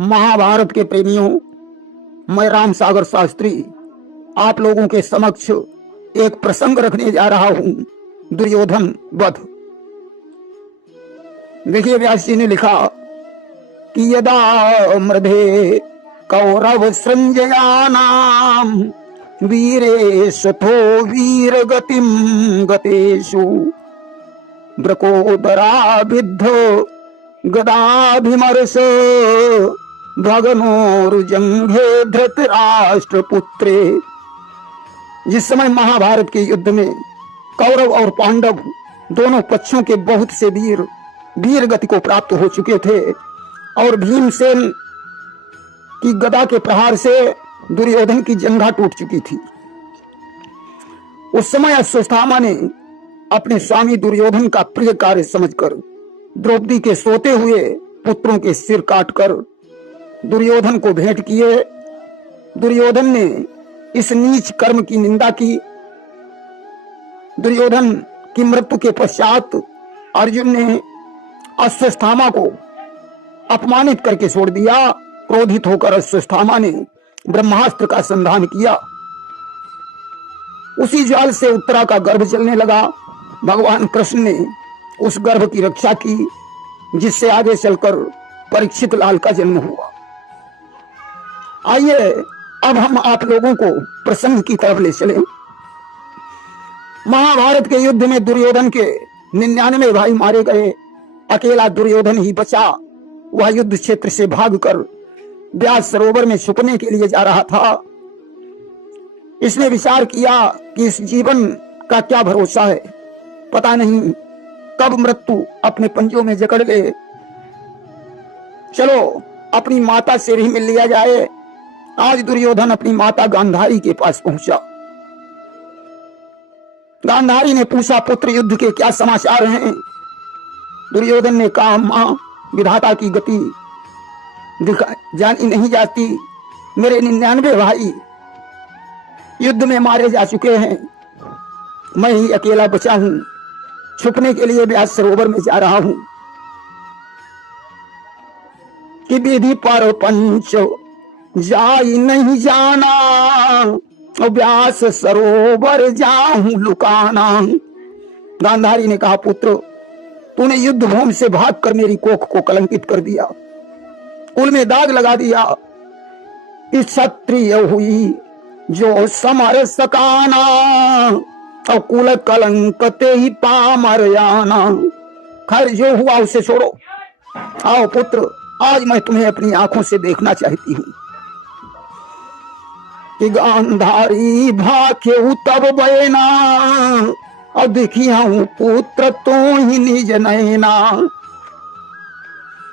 महाभारत के प्रेमियों, मैं राम सागर शास्त्री आप लोगों के समक्ष एक प्रसंग रखने जा रहा हूं, दुर्योधन वध। देखिए, व्यास जी ने लिखा कि यदा मृधे कौरव संजयानाम वीरेशथो वीर गतिम गतेषु ब्रकोदराभिद्ध गदाभिमर्श भगनोर्जंघे धृतराष्ट्र पुत्रे। जिस समय महाभारत के युद्ध में कौरव और पांडव दोनों पक्षों के बहुत से वीर गति को प्राप्त हो चुके थे और भीमसेन की गदा के प्रहार से दुर्योधन की जंघा टूट चुकी थी, उस समय अश्वत्थामा ने अपने स्वामी दुर्योधन का प्रिय कार्य समझकर द्रौपदी के सोते हुए पुत्रों के सिर काटकर दुर्योधन को भेंट किए। दुर्योधन ने इस नीच कर्म की निंदा की। दुर्योधन की मृत्यु के पश्चात अर्जुन ने अश्वत्थामा को अपमानित करके छोड़ दिया। क्रोधित होकर अश्वत्थामा ने ब्रह्मास्त्र का संधान किया। उसी ज्वाल से उत्तरा का गर्भ चलने लगा। भगवान कृष्ण ने उस गर्भ की रक्षा की, जिससे आगे चलकर परीक्षित लाल का जन्म हुआ। आइए अब हम आप लोगों को प्रसंग की तरफ ले चले। महाभारत के युद्ध में दुर्योधन के 99 भाई मारे गए, अकेला दुर्योधन ही बचा। वह युद्ध क्षेत्र से भागकर व्यास सरोवर में छुपने के लिए जा रहा था। इसने विचार किया कि इस जीवन का क्या भरोसा है, पता नहीं कब मृत्यु अपने पंजों में जकड़ ले। चलो अपनी माता से ही मिल लिया जाए। आज दुर्योधन अपनी माता गांधारी के पास पहुंचा। गांधारी ने पूछा, पुत्र युद्ध के क्या समाचार हैं? दुर्योधन ने कहा, मां, विधाता की गति जानी नहीं जाती। मेरे 99 भाई युद्ध में मारे जा चुके हैं, मैं ही अकेला बचा हूं। छुपने के लिए व्यास सरोवर में जा रहा हूं कि विधि पर पंच जाई नहीं जाना, व्यास सरोवर जाऊं लुकाना। गांधारी ने कहा, पुत्र, तूने युद्ध भूमि से भागकर मेरी कोख को कलंकित कर दिया, कुल में दाग लगा दिया। इस क्षत्रिय हुई जो समर सकाना, और कुल कलंक ते ही पामर आना। खैर, जो हुआ उसे छोड़ो। आओ पुत्र, आज मैं तुम्हें अपनी आंखों से देखना चाहती हूं कि गांधारी भाखे तब बयना, और देखिया हूं पुत्र तो ही निज नैना।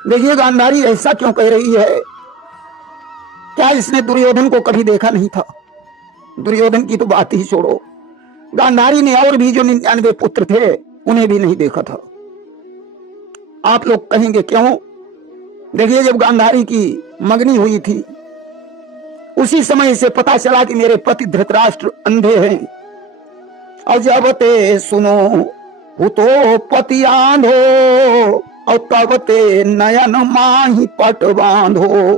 देखिए, गांधारी ऐसा क्यों कह रही है? क्या इसने दुर्योधन को कभी देखा नहीं था? दुर्योधन की तो बात ही छोड़ो, गांधारी ने और भी जो 99 पुत्र थे उन्हें भी नहीं देखा था। आप लोग कहेंगे क्यों? देखिए, जब गांधारी की मगनी हुई थी, उसी समय से पता चला कि मेरे पति धृतराष्ट्र अंधे हैं। और जब ते सुनो हु तो पति आंधो, और तब ते नयन माही पट बांधो।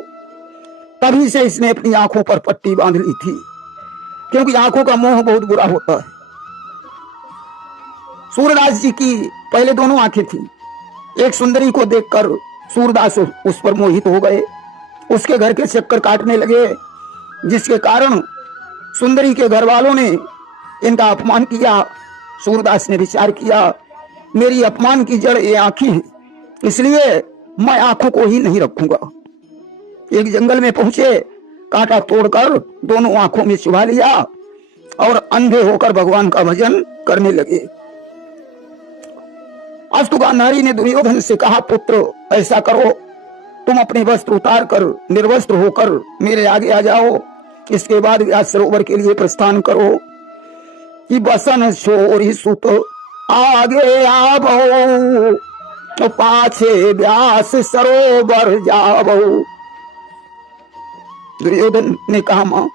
तभी से इसने अपनी आंखों पर पट्टी बांध ली थी, क्योंकि आंखों का मोह बहुत बुरा होता है। सूरदास जी की पहले दोनों आंखें थी। एक सुंदरी को देखकर सूरदास उस पर मोहित हो गए, उसके घर के चक्कर काटने लगे, जिसके कारण सुंदरी के घर वालों ने इनका अपमान किया। सूरदास ने विचार किया, मेरी अपमान की जड़ ये आंखें हैं, इसलिए मैं आंखों को ही नहीं रखूंगा। एक जंगल में पहुंचे, कांटा तोड़कर दोनों आंखों में चुभा लिया और अंधे होकर भगवान का भजन करने लगे। अस्तु गांधारी ने दुर्योधन से कहा, पुत्र, ऐसा करो, तुम अपने वस्त्र उतार कर निर्वस्त्र होकर मेरे आगे आ जाओ। इसके बाद व्यास सरोवर के लिए प्रस्थान करो कि बसन छोरी सुत आगे आवो, तो पाछे व्यास सरोवर जावो। दुर्योधन ने कहा, मां,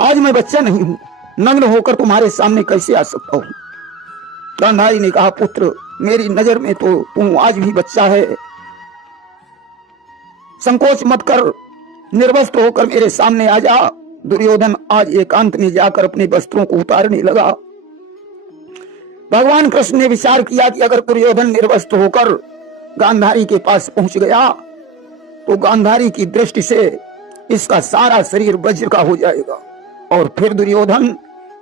आज मैं बच्चा नहीं हूं, नग्न होकर तुम्हारे सामने कैसे आ सकता हूं? गांधारी ने कहा, पुत्र, मेरी नजर में तो तू आज भी बच्चा है। संकोच मत कर, निर्वस्त्र होकर मेरे सामने आ जा। दुर्योधन आज एकांत में जाकर अपने वस्त्रों को उतारने लगा। भगवान कृष्ण ने विचार किया कि अगर दुर्योधन निर्वस्त्र होकर गांधारी के पास पहुंच गया तो गांधारी की दृष्टि से इसका सारा शरीर वज्र का हो जाएगा और फिर दुर्योधन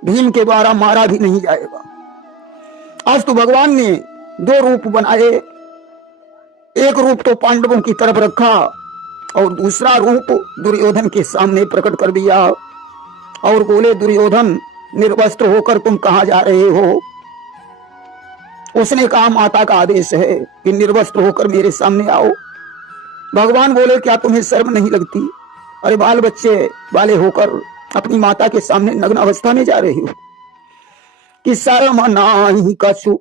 भीम के द्वारा मारा भी नहीं जाएगा। आज तो भगवान ने दो रूप बनाए, एक रूप तो पांडवों की तरफ रखा और दूसरा रूप दुर्योधन के सामने प्रकट कर दिया और बोले, दुर्योधन निर्वस्त्र होकर तुम कहां जा रहे हो? उसने कहा, माता का आदेश है कि निर्वस्त्र होकर मेरे सामने आओ। भगवान बोले, क्या तुम्हें शर्म नहीं लगती? अरे बाल बच्चे वाले होकर अपनी माता के सामने नग्न अवस्था में जा रहे हो कि शर्म नाही कछु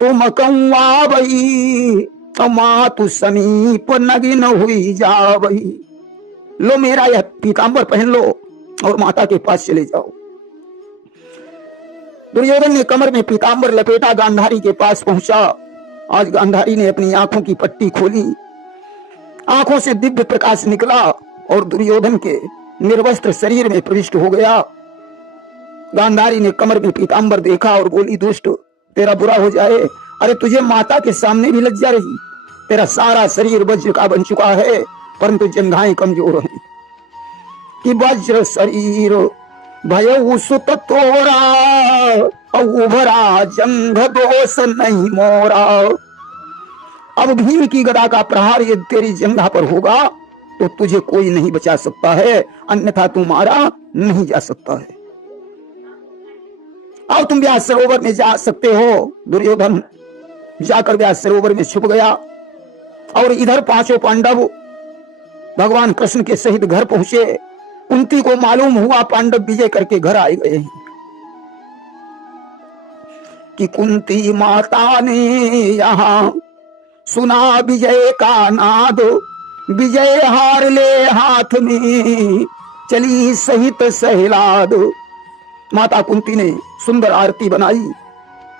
तुम कौआ बही, मातु समीप नगिन हुई जा बही। लो मेरा यह पीतांबर पहन लो और माता के पास चले जाओ। दुर्योधन ने कमर में पीतांबर लपेटा, गांधारी के पास पहुंचा। आज गांधारी ने अपनी आंखों की पट्टी खोली, आंखों से दिव्य प्रकाश निकला और दुर्योधन के निर्वस्त्र शरीर में प्रविष्ट हो गया। गांधारी ने कमर में पीतांबर देखा और बोली, दुष्ट तेरा बुरा हो जाए। अरे तुझे माता के सामने भी लज्जा रही? तेरा सारा शरीर वज्र का बन चुका है परंतु जंघाएं कमजोर हैं कि वज्र शरीर भयउ सुत तोरा, उभरा जंघ दोष नहीं मोरा। अब भीम की गदा का प्रहार यदि तेरी जंघा पर होगा तो तुझे कोई नहीं बचा सकता है, अन्यथा तू मारा नहीं जा सकता है। अब तुम व्यास सरोवर में जा सकते हो। दुर्योधन जाकर व्यास सरोवर में छुप गया और इधर पांचों पांडव भगवान कृष्ण के सहित घर पहुंचे। कुंती को मालूम हुआ पांडव विजय करके घर आए गए हैं कि कुंती माता ने यहां सुना विजय का नाद, विजय हार ले हाथ में चली सहित सहलाद। माता कुंती ने सुंदर आरती बनाई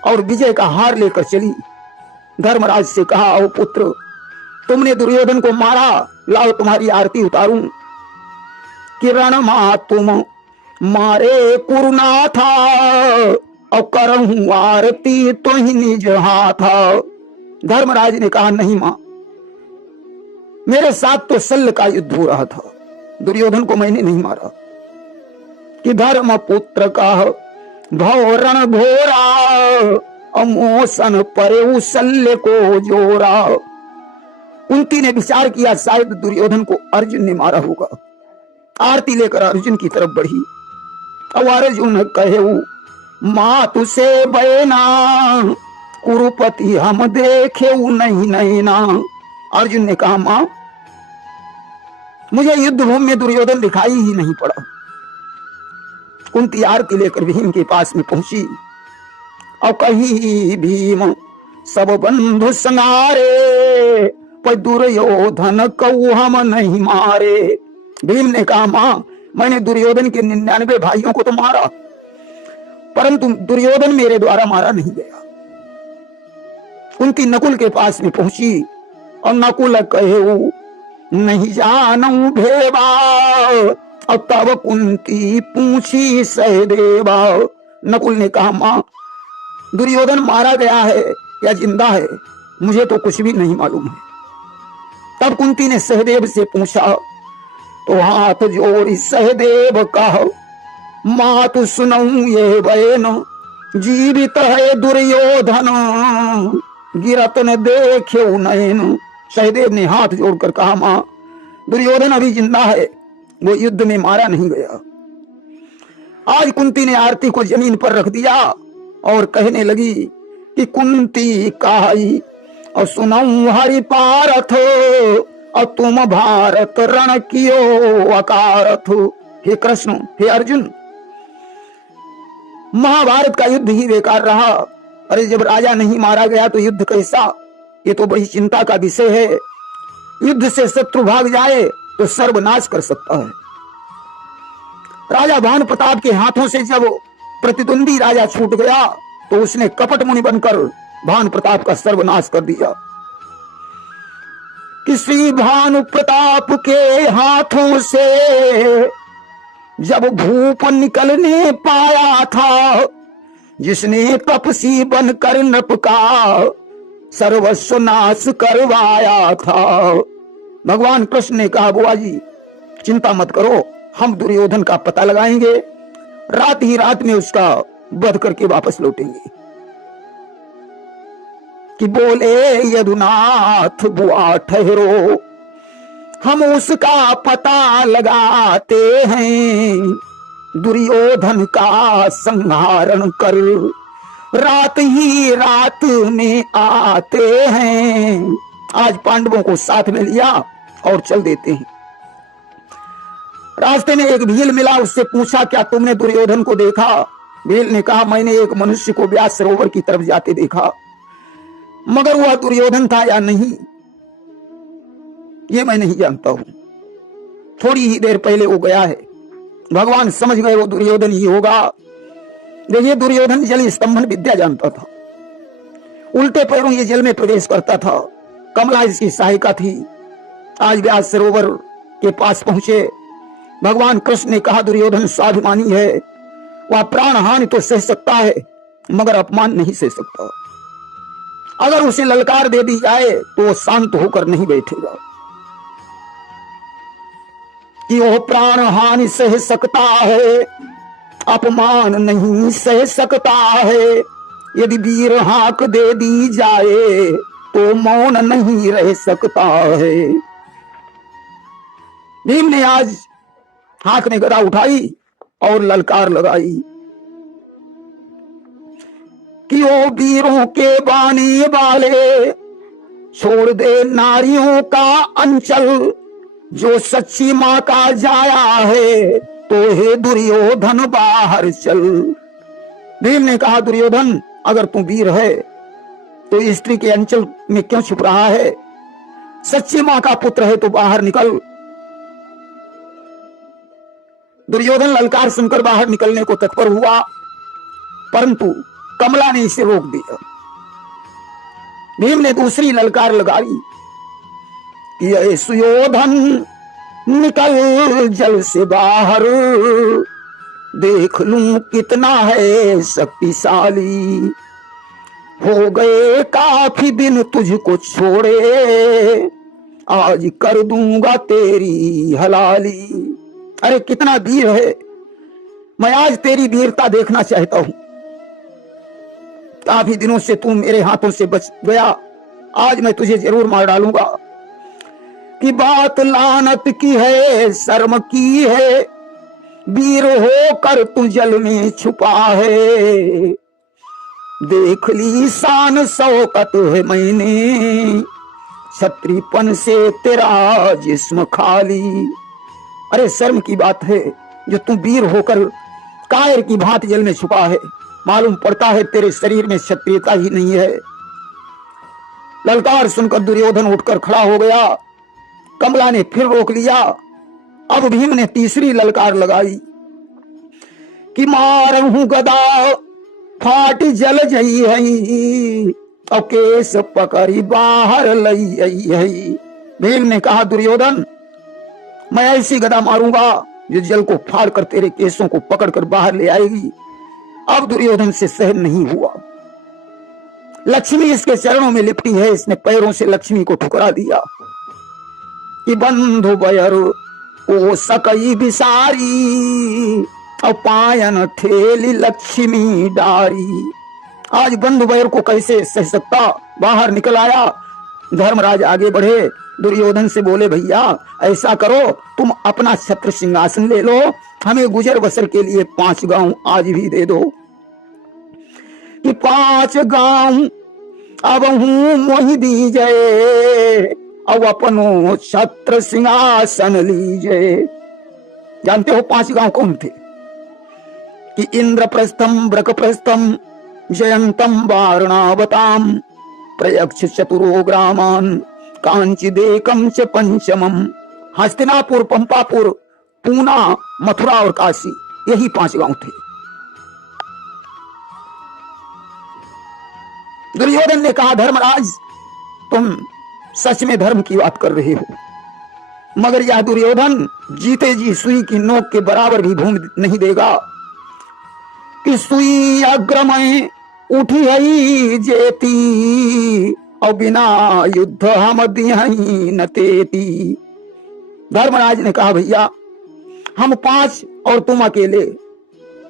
और विजय का हार लेकर चली। धर्मराज से कहा, ओ पुत्र तुमने दुर्योधन को मारा, लाओ तुम्हारी आरती उतारूं। किरण मा तुम मारे कुरुनाथा और करहूं आरती तो ही निज हाथा। धर्मराज ने कहा, नहीं मां, मेरे साथ तो शल्य का युद्ध हो रहा था, दुर्योधन को मैंने नहीं मारा। कि धर्म पुत्र का भौरण घोरा, अमोसन परे शल्य को जोरा। कुंती ने विचार किया शायद दुर्योधन को अर्जुन ने मारा होगा। आरती लेकर अर्जुन की तरफ बढ़ी। अब अर्जुन कहे, मातु से बयना कुरुपति हम देखे नहीं नहीं ना। अर्जुन ने कहा, मां मुझे युद्ध भूमि में दुर्योधन दिखाई ही नहीं पड़ा। कुंती आरती लेकर भीम के पास में पहुंची और कही, भीम सब बंधु संगारे पर दुर्योधन को हम नहीं मारे। भीम ने कहा, मां मैंने दुर्योधन के 99 भाइयों को तो मारा परंतु दुर्योधन मेरे द्वारा मारा नहीं गया। कुंती नकुल के पास में पहुंची और नकुल कहे, नहीं जानू भेवा। और तब कुंती पूछी सहदेवा। नकुल ने कहा, मां दुर्योधन मारा गया है या जिंदा है, मुझे तो कुछ भी नहीं मालूम है। तब कुंती ने सहदेव से पूछा तो हाथ जोड़ी सहदेव कहा, मातु सुनऊं ये बयन, जीवित है दुर्योधन गिरत न देखे नयन। सहदेव ने हाथ जोड़कर कहा, मां दुर्योधन अभी जिंदा है, वो युद्ध में मारा नहीं गया। आज कुंती ने आरती को जमीन पर रख दिया और कहने लगी कि कुंती कहाई और सुनऊं हरि पारथ, और तुम भारत रण कियो अकारथ। हे कृष्ण, हे अर्जुन, महाभारत का युद्ध ही बेकार रहा। अरे जब राजा नहीं मारा गया तो युद्ध कैसा? ये तो बड़ी चिंता का विषय है। युद्ध से शत्रु भाग जाए तो सर्वनाश कर सकता है। राजा भानु प्रताप के हाथों से जब प्रतिद्वंदी राजा छूट गया तो उसने कपट मुनि बनकर भानु प्रताप का सर्वनाश कर दिया। कि श्री भानु प्रताप के हाथों से जब भूप निकलने पाया था, जिसने तपसी बनकर नृप का सर्वस्व नाश करवाया था। भगवान कृष्ण ने कहा, बुआ जी चिंता मत करो, हम दुर्योधन का पता लगाएंगे, रात ही रात में उसका वध करके वापस लौटेंगे। कि बोले यदुनाथ बुआ ठहरो, हम उसका पता लगाते हैं, दुर्योधन का संहारण कर रात ही रात में आते हैं। आज पांडवों को साथ में लिया और चल देते हैं। रास्ते में एक भील मिला, उससे पूछा क्या तुमने दुर्योधन को देखा? भील ने कहा मैंने एक मनुष्य को व्यास सरोवर की तरफ जाते देखा, मगर वह दुर्योधन था या नहीं ये मैं नहीं जानता हूं। थोड़ी ही देर पहले वो गया है। भगवान समझ गए वो दुर्योधन ही होगा। देखिए दुर्योधन जल स्तंभन विद्या जानता था, उल्टे पैरों ये जल में प्रवेश करता था। कमला इसकी सहायिका थी। आज व्यास सरोवर के पास पहुंचे। भगवान कृष्ण ने कहा दुर्योधन स्वाभिमानी है, वह प्राण हानि तो सह सकता है मगर अपमान नहीं सह सकता। अगर उसे ललकार दे दी जाए तो वो शांत होकर नहीं बैठेगा। कि वो प्राण हानि सह सकता है, अपमान नहीं सह सकता है। यदि वीर हाक दे दी जाए तो मौन नहीं रह सकता है। भीम ने आज हाथ में गदा उठाई और ललकार लगाई कि ओ वीरों के बाने वाले, छोड़ दे नारियों का अंचल, जो सच्ची माँ का जाया है तो हे दुर्योधन बाहर चल। भीम ने कहा दुर्योधन अगर तू वीर है तो स्त्री के अंचल में क्यों छुप रहा है? सच्ची माँ का पुत्र है तो बाहर निकल। दुर्योधन ललकार सुनकर बाहर निकलने को तत्पर हुआ, परंतु कमला ने इसे रोक दिया। भीम ने दूसरी ललकार लगाई कि ये सुयोधन निकल जल से बाहर, देख लूं कितना है शक्तिशाली। हो गए काफी दिन तुझको छोड़े, आज कर दूंगा तेरी हलाली। अरे कितना वीर है, मैं आज तेरी वीरता देखना चाहता हूं। काफी दिनों से तू मेरे हाथों से बच गया, आज मैं तुझे जरूर मार डालूंगा। कि बात लानत की है, शर्म की है, वीर हो कर तू जल में छुपा है। देख ली शान शौकत है मैंने, क्षत्रियपन से तेरा जिस्म खाली। अरे शर्म की बात है जो तू वीर होकर कायर की भांति जल में छुपा है। मालूम पड़ता है तेरे शरीर में क्षत्रियता ही नहीं है। ललकार सुनकर दुर्योधन उठकर खड़ा हो गया। कमला ने फिर रोक लिया। अब भीम ने तीसरी ललकार लगाई कि मारहूं गदा फाट जल जई है, और केस पकड़ी बाहर लई है। भीम ने कहा दुर्योधन मैं ऐसी गदा मारूंगा जो जल को फाड़ कर तेरे केसों को पकड़कर बाहर ले आएगी। अब दुर्योधन से सहन नहीं हुआ। लक्ष्मी इसके चरणों में लिपटी है, इसने पैरों से लक्ष्मी को ठुकरा दिया कि बंधु बयर ओ सकई बिसारी, और पायन ठेली लक्ष्मी डारी। आज बंधु बयर को कैसे सह सकता, बाहर निकल आया। धर्मराज आगे बढ़े, दुर्योधन से बोले भैया ऐसा करो तुम अपना छत्र सिंहासन ले लो, हमें गुजर बसर के लिए 5 गांव आज भी दे दो। कि 5 गांव अब हूं मोहि दीजे, अब अपनो छत्र सिंहासन लीजे। जानते हो 5 गांव कौन थे? कि इंद्रप्रस्थम, ब्रकप्रस्थम, जयंतम, वारणावताम, प्रयक्ष चतुरो ग्रामान, कांचिदेकम च पंचमम। हस्तिनापुर, पंपापुर, पूना, मथुरा और काशी, यही 5 गांव थे। दुर्योधन ने कहा धर्मराज तुम सच में धर्म की बात कर रहे हो, मगर यह दुर्योधन जीते जी सुई की नोक के बराबर भी भूमि नहीं देगा कि सुई अग्रमय उठी है जेती और बिना युद्ध हम दिहाई न तेती। धर्मराज ने कहा भैया हम 5 और तुम अकेले,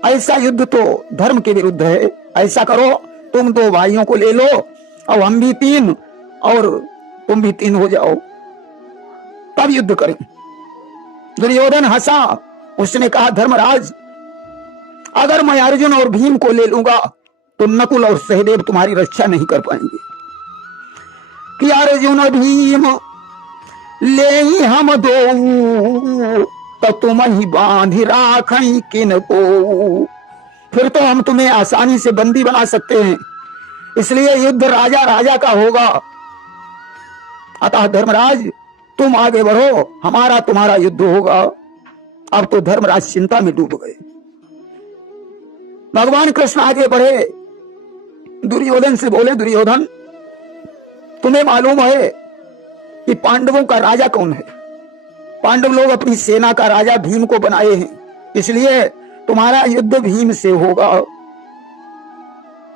ऐसा युद्ध तो धर्म के विरुद्ध है। ऐसा करो तुम 2 भाइयों को ले लो और हम भी 3 और तुम भी 3 हो जाओ, तब युद्ध करें। दुर्योधन हंसा, उसने कहा धर्मराज अगर मैं अर्जुन और भीम को ले लूंगा तो नकुल और सहदेव तुम्हारी रक्षा नहीं कर पाएंगे कि अर्जुन और भीम ले ही हम 2 तो तुम ही बांध राखई किन को, फिर तो हम तुम्हें आसानी से बंदी बना सकते हैं, इसलिए युद्ध राजा राजा का होगा। अतः धर्मराज तुम आगे बढ़ो, हमारा तुम्हारा युद्ध होगा। अब तो धर्मराज चिंता में डूब गए। भगवान कृष्ण आगे बढ़े, दुर्योधन से बोले दुर्योधन तुम्हें मालूम है कि पांडवों का राजा कौन है? पांडव लोग अपनी सेना का राजा भीम को बनाए हैं, इसलिए तुम्हारा युद्ध भीम से होगा।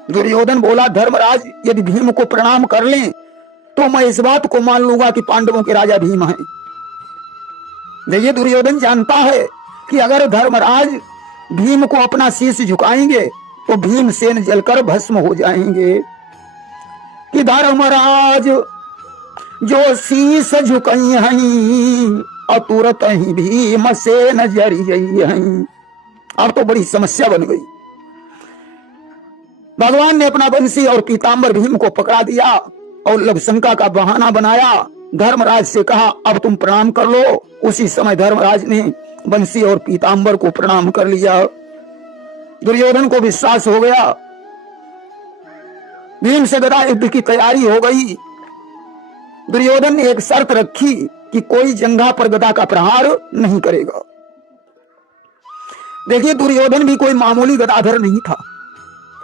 दुर्योधन बोला धर्मराज यदि भीम को प्रणाम कर लें तो मैं इस बात को मान लूंगा कि पांडवों के राजा भीम हैं। देखिए दुर्योधन जानता है कि अगर धर्मराज भीम को अपना शीश झुकाएंगे तो भीमसेन जलकर भस्म हो जाएंगे कि धर्मराज जो शीश झुकई हैं और तुरंत ही भीमसेन जरी गई हैं। अब तो बड़ी समस्या बन गई। भगवान ने अपना बंसी और पीतांबर भीम को पकड़ा दिया और लवशंका का बहाना बनाया। धर्मराज से कहा अब तुम प्रणाम कर लो। उसी समय धर्मराज ने बंसी और पीतांबर को प्रणाम कर लिया। दुर्योधन को विश्वास हो गया, भीम से गदा युद्ध की तैयारी हो गई। दुर्योधन ने एक शर्त रखी कि कोई जंघा पर गदा का प्रहार नहीं करेगा। देखिए दुर्योधन भी कोई मामूली गदाधर नहीं था।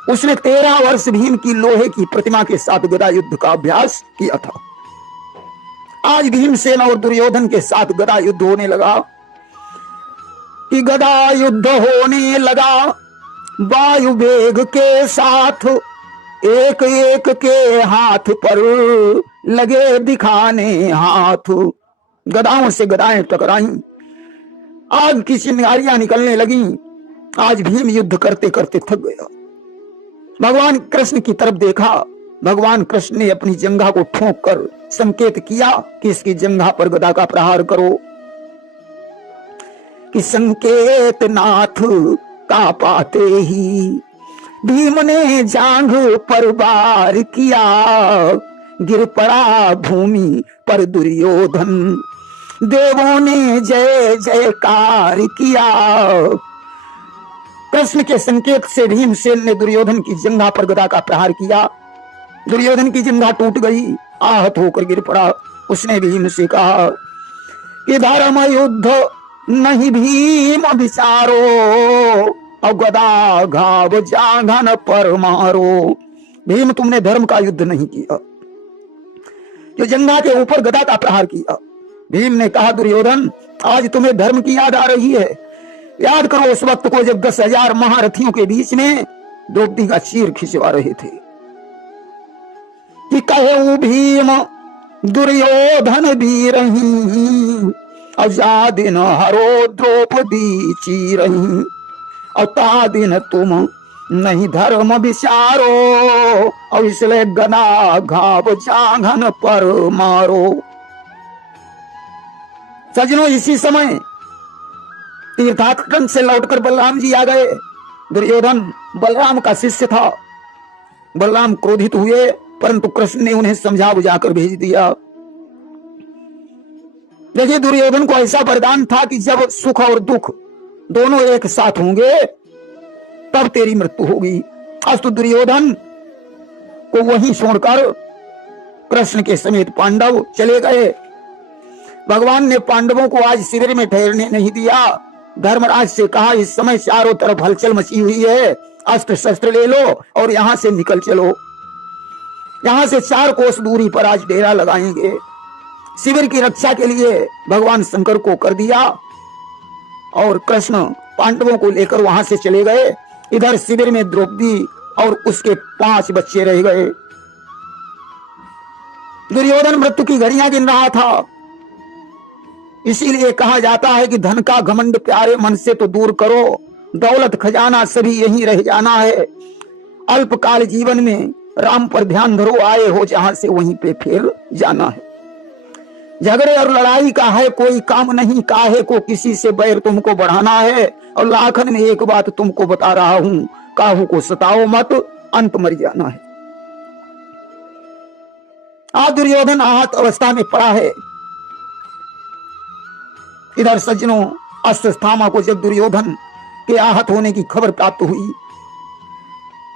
उसने 13 वर्ष भीम की लोहे की प्रतिमा के साथ गदा युद्ध का अभ्यास किया था। आज भीमसेन और दुर्योधन के साथ गदा युद्ध होने लगा कि गदा युद्ध होने लगा वायु वेग के साथ, एक एक के हाथ पर लगे दिखाने हाथ। गदाओं से गदाएं टकराई, आग की चिंगारियां निकलने लगी। आज भीम युद्ध करते करते थक गया। भगवान कृष्ण की तरफ देखा। भगवान कृष्ण ने अपनी जंघा को ठोक कर संकेत किया कि इसकी जंघा पर गदा का प्रहार करो। कि संकेत नाथ का पाते ही भीम ने जांघ पर वार किया, गिर पड़ा भूमि पर दुर्योधन, देवों ने जय जयकार किया। कृष्ण के संकेत से भीमसेन ने दुर्योधन की जंघा पर गदा का प्रहार किया। दुर्योधन की जंघा टूट गई, आहत होकर गिर पड़ा। उसने भीम से कहा कि धर्म युद्ध नहीं भीम विचारो, और गदा घाव जांघन पर मारो। भीम तुमने धर्म का युद्ध नहीं किया, जो जंघा के ऊपर गदा का प्रहार किया। भीम ने कहा दुर्योधन आज तुम्हें धर्म की याद आ रही है। याद करो उस वक्त को जब 10,000 महारथियों के बीच में द्रौपदी का चीर खिंचवा रहे थे कि कहे भीम दुर्योधन वीरही, अजा दिन हरो द्रौपदी चीरही, और ता दिन तुम नहीं धर्म विचारो, और इसलिए गदा घाव जांघन पर मारो। सजनों इसी समय तीर्थाटन से लौटकर बलराम जी आ गए। दुर्योधन बलराम का शिष्य था। बलराम क्रोधित हुए, परंतु कृष्ण ने उन्हें समझा बुझाकर भेज दिया। देखिए दुर्योधन को ऐसा वरदान था कि जब सुख और दुख दोनों एक साथ होंगे तब तेरी मृत्यु होगी। आज तो दुर्योधन को वहीं छोड़कर कृष्ण के समेत पांडव चले गए। भगवान ने पांडवों को आज शिविर में ठहरने नहीं दिया। धर्मराज से कहा इस समय चारों तरफ हलचल मची हुई है, अस्त्र शस्त्र ले लो और यहां से निकल चलो। यहां से 4 कोस दूरी पर आज डेरा लगाएंगे। शिविर की रक्षा के लिए भगवान शंकर को कर दिया और कृष्ण पांडवों को लेकर वहां से चले गए। इधर शिविर में द्रौपदी और उसके 5 बच्चे रह गए। दुर्योधन मृत्यु की घड़ियां गिन रहा था। इसीलिए कहा जाता है कि धन का घमंड प्यारे मन से तो दूर करो, दौलत खजाना सभी यहीं रह जाना है। अल्पकाल जीवन में राम पर ध्यान धरो, आए हो जहां से वहीं पे फिर जाना है। झगड़े और लड़ाई का है कोई काम नहीं, काहे को किसी से बैर तुमको बढ़ाना है। और लाखन में एक बात तुमको बता रहा हूं, काहू को सताओ मत, अंत मर जाना है। आज दुर्योधन आहत अवस्था में पड़ा है। इधर सज्जनों, अश्वत्थामा को जब दुर्योधन के आहत होने की खबर प्राप्त हुई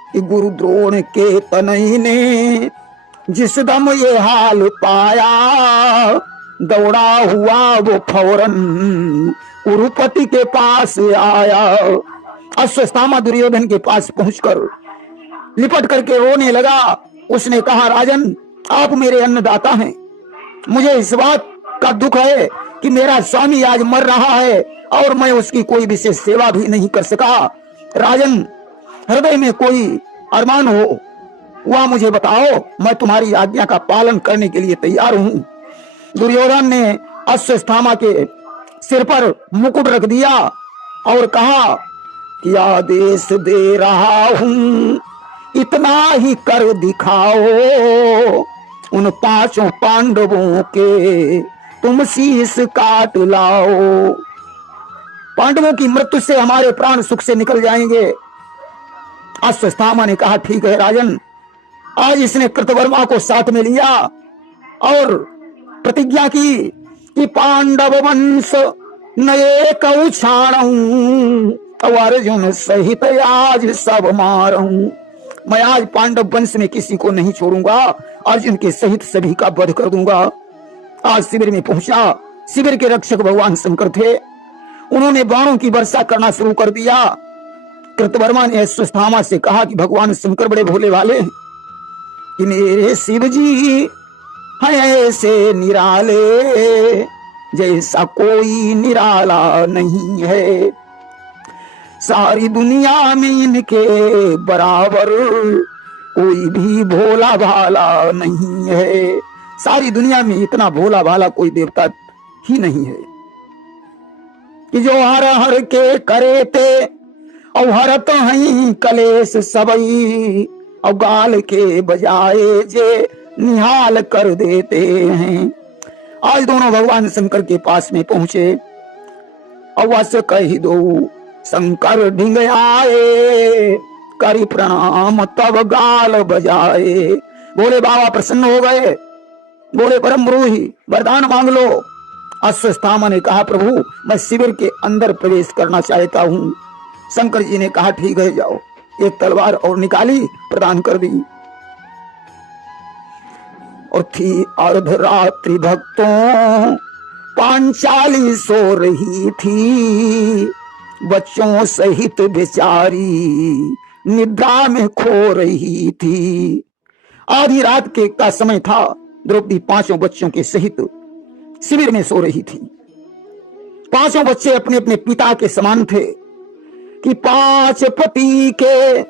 कि गुरु द्रोण के तनय ने जिस दम ये हाल पाया, दौड़ा हुआ वो फौरन कुरुपति के पास आया। अश्वत्थामा दुर्योधन के पास पहुंचकर लिपट करके रोने लगा। उसने कहा, राजन आप मेरे अन्नदाता हैं, मुझे इस बात का दुख है कि मेरा स्वामी आज मर रहा है और मैं उसकी कोई विशेष सेवा भी नहीं कर सका। राजन हृदय में कोई अरमान हो वह मुझे बताओ, मैं तुम्हारी आज्ञा का पालन करने के लिए तैयार हूं। दुर्योधन ने अश्वत्थामा के सिर पर मुकुट रख दिया और कहा कि आदेश दे रहा हूं, इतना ही कर दिखाओ, उन 5 पांडवों के तुम शीश काट लाओ। पांडवों की मृत्यु से हमारे प्राण सुख से निकल जाएंगे। अश्वत्थामा ने कहा, ठीक है राजन। आज इसने कृतवर्मा को साथ में लिया और प्रतिज्ञा की कि पांडव वंश नए कऊ छाणूं, अर्जुन सहित आज सब मारूं। मैं आज पांडव वंश में किसी को नहीं छोड़ूंगा, अर्जुन के सहित सभी का वध कर दूंगा। आज शिविर में पहुंचा। शिविर के रक्षक भगवान शंकर थे। उन्होंने बाणों की वर्षा करना शुरू कर दिया। कृतवर्मा ने अश्वत्थामा से कहा कि भगवान शंकर बड़े भोले वाले हैं कि मेरे शिव जी हैं ऐसे निराले, जैसा कोई निराला नहीं है। सारी दुनिया में इनके बराबर कोई भी भोला भाला नहीं है। सारी दुनिया में इतना भोला भाला कोई देवता ही नहीं है कि जो हर हर के करे थे और हरत हैं कलेश सबई, और गाल के बजाए जे निहाल कर देते हैं। आज दोनों भगवान शंकर के पास में पहुंचे। अवश्य कही दो शंकर ढिंग आए, करी प्रणाम तब गाल बजाए। बोले बाबा प्रसन्न हो गए, बोले परम ब्रूही वरदान मांग लो। अश्वत्थामा ने कहा, प्रभु मैं शिविर के अंदर प्रवेश करना चाहता हूं। शंकर जी ने कहा, ठीक है जाओ। एक तलवार और निकाली, प्रदान कर दी। और थी अर्धरात्रि, भक्तों पांचाली सो रही थी, बच्चों सहित बेचारी निद्रा में खो रही थी। आधी रात के का समय था। द्रौपदी 5 बच्चों के सहित शिविर में सो रही थी। 5 बच्चे अपने अपने पिता के समान थे कि 5 पति के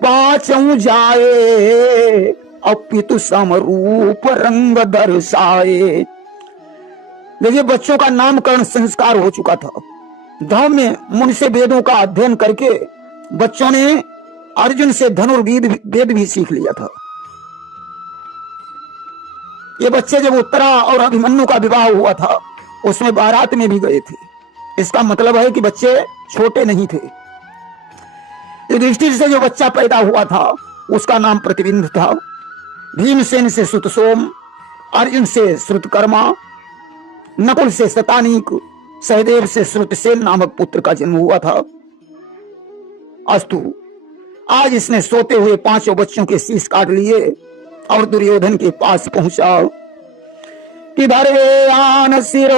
5 जाए, और पितु समरूप रंग दर्शाए। देखिए बच्चों का नामकरण संस्कार हो चुका था। धाम में मुनि से वेदों का अध्ययन करके बच्चों ने अर्जुन से धनुर्वेद भी सीख लिया था। ये बच्चे जब उत्तरा और अभिमन्यु का विवाह हुआ था उसमें बारात में भी गए थे। इसका मतलब है कि बच्चे छोटे नहीं थे। युधिष्ठिर से जो बच्चा पैदा हुआ था उसका नाम प्रतिबिंब था। भीमसेन से सुतसोम, अर्जुन से श्रुतकर्मा, नकुल से शतानीक, सहदेव से श्रुतसेन नामक पुत्र का जन्म हुआ था। अस्तु आज इसने सोते हुए 5 बच्चों के शीश काट लिए और दुर्योधन के पास पहुंचा। किधरे आन सिर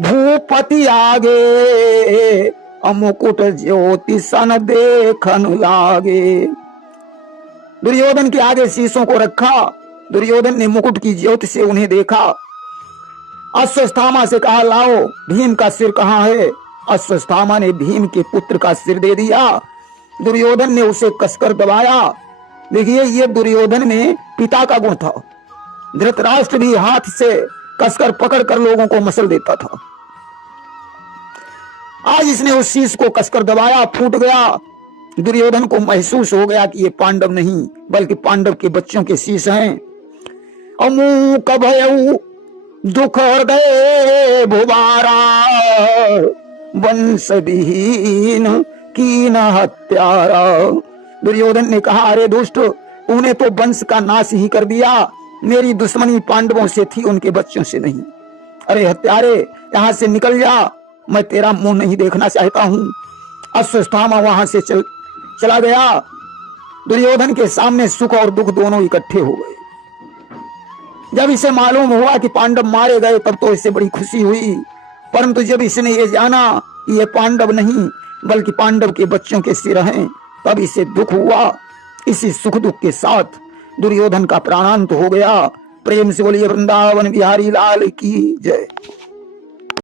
भूपति आगे, मुकुट ज्योति सन देखन लागे। दुर्योधन के आगे शीशों को रखा। दुर्योधन ने मुकुट की ज्योति से उन्हें देखा। अश्वत्थामा से कहा लाओ भीम का सिर कहाँ है। अश्वत्थामा ने भीम के पुत्र का सिर दे दिया। दुर्योधन ने उसे कसकर दबाया। देखिए ये दुर्योधन में पिता का गुण था। धृतराष्ट्र भी हाथ से कसकर पकड़ कर लोगों को मसल देता था। आज इसने उस शीश को कसकर दबाया, फूट गया। दुर्योधन को महसूस हो गया कि ये पांडव नहीं बल्कि पांडव के बच्चों के शीश हैं। अमूक भयउ दुख हृदय भुबारा, वंश विहीन कीन हत्यारा। दुर्योधन ने कहा अरे दुष्ट, तूने तो वंश का नाश ही कर दिया। मेरी दुश्मनी पांडवों से थी, उनके बच्चों से नहीं। अरे हत्यारे, यहां से निकल जा, मैं तेरा मुंह नहीं देखना चाहता हूं। अश्वत्थामा वहां से चला गया। दुर्योधन के सामने सुख और दुख दोनों इकट्ठे हो गए। जब इसे मालूम हुआ कि पांडव मारे गए तब तो इसे बड़ी खुशी हुई, परंतु जब इसने ये जाना कि ये पांडव नहीं बल्कि पांडव के बच्चों के सिर हैं, तब इसे दुख हुआ। इसी सुख दुख के साथ दुर्योधन का प्राणांत हो गया। प्रेम से बोलिए वृंदावन बिहारी लाल की जय।